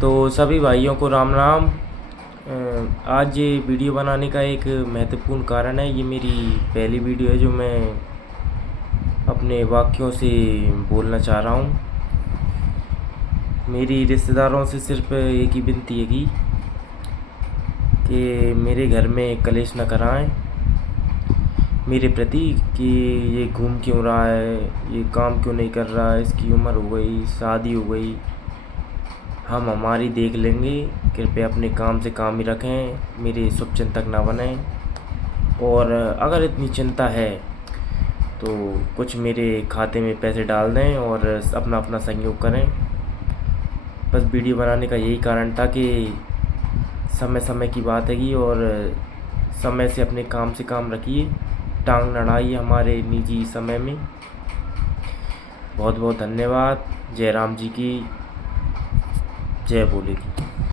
तो सभी भाइयों को राम राम। आज ये वीडियो बनाने का एक महत्वपूर्ण कारण है। ये मेरी पहली वीडियो है जो मैं अपने वाक्यों से बोलना चाह रहा हूँ। मेरी रिश्तेदारों से सिर्फ एक ही विनती है कि मेरे घर में कलेश न कराएं मेरे प्रति, कि ये घूम क्यों रहा है, ये काम क्यों नहीं कर रहा है, इसकी उम्र हो गई, शादी हो गई, हम हमारी देख लेंगे। कृपया अपने काम से काम ही रखें, मेरे शुभचिंतक ना बनें। और अगर इतनी चिंता है तो कुछ मेरे खाते में पैसे डाल दें और अपना अपना सहयोग करें। बस वीडियो बनाने का यही कारण था कि समय समय की बात हैगी और समय से अपने काम से काम रखिए, टांग न अड़ाइए हमारे निजी समय में। बहुत बहुत धन्यवाद। जय राम जी की जय बोले की।